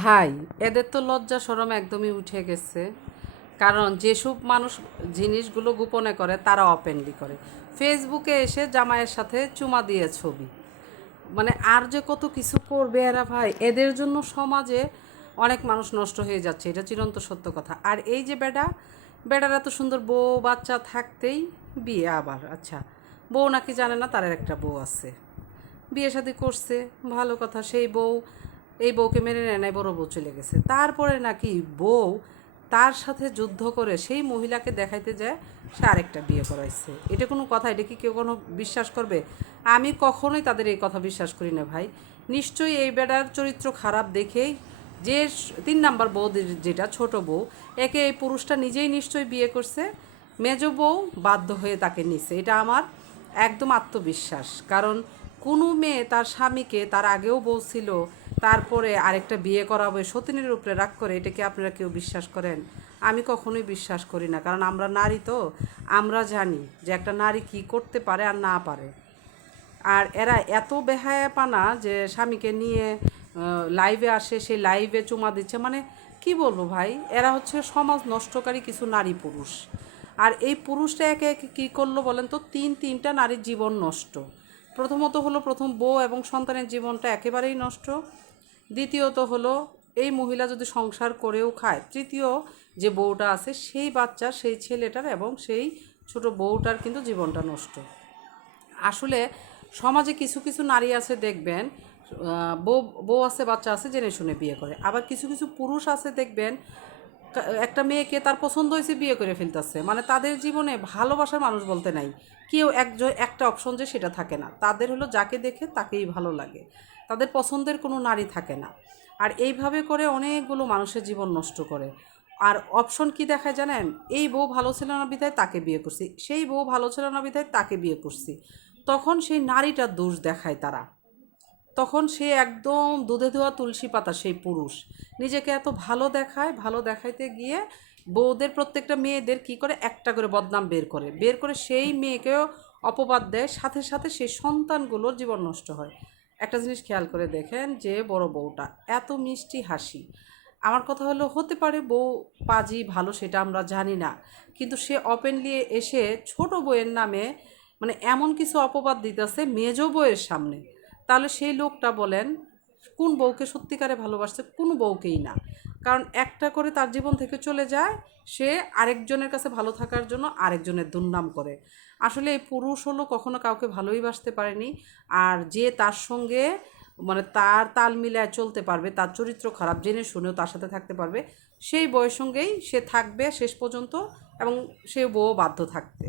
ভাই, এদের তো লজ্জা সরম একদমই উঠে গেছে। কারণ যেসব মানুষ জিনিসগুলো গোপনে করে, তারা ওপেনলি করে। ফেসবুকে এসে জামাইয়ের সাথে চুমা দিয়ে ছবি। মানে আর যে কত কিছু করবে এরা ভাই, এদের জন্য সমাজে অনেক মানুষ নষ্ট হয়ে যাচ্ছে, এটা চিরন্ত সত্য কথা। আর এই যে বেডা বেডার এত সুন্দর বউ বাচ্চা থাকতেই বিয়ে আবার আচ্ছা। বউ নাকি জানে না তার একটা বউ আছে। বিয়ে শাদী করছে, ভালো কথা, সেই বউ এই বউকে মেরে নেয় নাই, বড় বউ চলে গেছে। তারপরে নাকি বউ তার সাথে যুদ্ধ করে সেই মহিলাকে দেখাইতে যায়, সে আরেকটা বিয়ে করাইছে। এটা কোনো কথা? এটা কি কেউ কোনো বিশ্বাস করবে? আমি কখনোই তাদের এই কথা বিশ্বাস করি না ভাই। নিশ্চয়ই এই বেটার চরিত্র খারাপ দেখেই যে তিন নাম্বার বউ যেটা, ছোট বউ, একে এই পুরুষটা নিজেই নিশ্চয়ই বিয়ে করছে, মেজ বউ বাধ্য হয়ে তাকে নিছে। এটা আমার একদম আত্মবিশ্বাস। কারণ কোনো মেয়ে তার স্বামীকে তার আগেও বউ ছিল তারপরে আরেকটা বিয়ে করাবে সতীনের উপরে রাগ করে, এটা কি আপনারা কেউ বিশ্বাস করেন? আমি কখনোই বিশ্বাস করি না, কারণ আমরা নারী তো, আমরা জানি যে একটা নারী কি করতে পারে আর না পারে। আর এরা এত বেহায়াপানা যে স্বামীকে নিয়ে লাইভে আসে, সেই লাইভে চুমা দিচ্ছে মানে কি বলব ভাই? এরা হচ্ছে সমাজ নষ্টকারী কিছু নারী পুরুষ। আর এই পুরুষটা একে একে কী করল বলেন তো? তিন, তিনটা নারীর জীবন নষ্ট। প্রথমত হলো প্রথম বউ এবং সন্তানের জীবনটা একেবারেই নষ্ট। দ্বিতীয়ত হলো, এই মহিলা যদি সংসার করেও খায়, তৃতীয় যে বউটা আছে, সেই বাচ্চা, সেই ছেলেটার এবং সেই ছোট বউটার কিন্তু জীবনটা নষ্ট। আসলে সমাজে কিছু কিছু নারী আছে দেখবেন বউ বউ আছে, বাচ্চা আছে, জেনে শুনে বিয়ে করে। আবার কিছু কিছু পুরুষ আছে দেখবেন একটা মেয়েকে তার পছন্দ হয়েছে বিয়ে করে ফেলতেছে। মানে তাদের জীবনে ভালোবাসার মানুষ বলতে নাই। কেউ একজন, একটা অপশন যে সেটা থাকে না। তাদের হলো যাকে দেখে তাকেই ভালো লাগে। তাদের পছন্দের কোনো নারী থাকে না। আর এইভাবে করে অনেকগুলো মানুষের জীবন নষ্ট করে। আর অপশন কি দেখায় জানেন? এই বউ ভালো ছিল না বিধায় তাকে বিয়ে করছি। সেই বউ ভালো ছিল না বিধায় তাকে বিয়ে করছি। তখন সেই নারীটার দোষ দেখায় তারা। তখন সে একদম দুধে ধোয়া তুলসী পাতা, সেই পুরুষ। নিজেকে এত ভালো দেখায়, ভালো দেখাইতে গিয়ে বউদের প্রত্যেকটা মেয়েদের কি করে? একটা করে বদনাম বের করে। বের করে সেই মেয়েকেও অপবাদ দেয়। সাথে সাথে সেই সন্তানগুলোর জীবন নষ্ট হয়। একটা জিনিস খেয়াল করে দেখেন যে বড় বউটা, এত মিষ্টি হাসি। আমার কথা হলো, হতে পারে বউ পাজি, ভালো সেটা আমরা জানি না। কিন্তু সে ওপেনলি এসে ছোট বউয়ের নামে মানে এমন কিছু অপবাদ দিতেছে মেজ বইয়ের সামনে। তাহলে সেই লোকটা বলেন, কোন বউকে সত্যিকারে ভালোবাসছে? কোন বউকেই না। কারণ একটা করে তার জীবন থেকে চলে যায়, সে আরেকজনের কাছে ভালো থাকার জন্য আরেকজনের দুর্নাম করে। আসলে এই পুরুষ হলো কখনো কাউকে ভালোই বাসতে পারেনি, আর যে তার সঙ্গে মানে তার তাল মিলায় চলতে পারবে, তার চরিত্র খারাপ, জেনে শুনেও তার সাথে থাকতে পারবে, সেই বউয়ের সঙ্গেই সে থাকবে শেষ পর্যন্ত এবং সে বউ বাধ্য থাকতে।